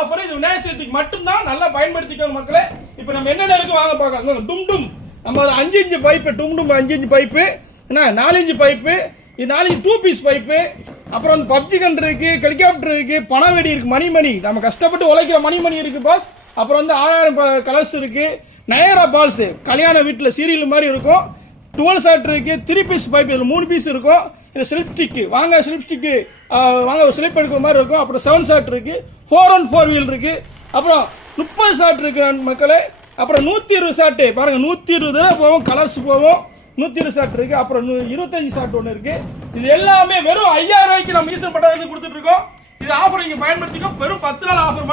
Offer. இது விநாயகர் சதுர்த்திக்கு மட்டும்தான், நல்லா பயன்படுத்திக்கோங்க மக்களே. இப்போ நம்ம என்னென்ன இருக்கு வாங்க பார்க்கலாம். டும் நம்ம 5 இன்ச் பைப்பு, டும் 5 இன்ச் பைப்பு, என்ன 4 இன்ச் பைப்பு, இது 4 இன்ச் 2 பீஸ் பைப்பு. அப்புறம் வந்து பப்ஜி கன் இருக்கு, ஹெலிகாப்டர் இருக்கு, பணவெடி இருக்கு, மணி நம்ம கஷ்டப்பட்டு உழைக்கிற மணி இருக்கு பாஸ். அப்புறம் வந்து 6000 கலர்ஸ் இருக்கு. நயரா பால்ஸ் கல்யாண வீட்டில் சீரியல் மாதிரி இருக்கும். 12 ஷாட் இருக்கு. 3 பீஸ் பைப், இதில் 3 பீஸ் இருக்கும். இது ஸ்லிப் ஸ்டிக்கு வாங்க, ஸ்லிப் ஸ்டிக்கு வாங்க, ஒரு ஸ்லிப் எடுக்கிற மாதிரி இருக்கும். அப்புறம் 7 ஷாட் இருக்கு. 4-on-4 வீல் இருக்கு. அப்புறம் 30 ஷாட் இருக்கு மக்களே. அப்புறம் 120 ஷாட்டு பாருங்க, 120 போவோம், கலர்ஸ் போவோம். 120 ஷாட் இருக்கு. அப்புறம் 25 ஷாட் ஒன்று இருக்கு. இது எல்லாமே வெறும் 5000 ரூபாய்க்கு நம்ம ஈஸ்வர் பட்டாளத்துக்கு கொடுத்துட்டு இருக்கோம். இது ஆஃபர் நீங்க பயன்படுத்திக்கோ. வெறும் 10 நாள் ஆஃபர்.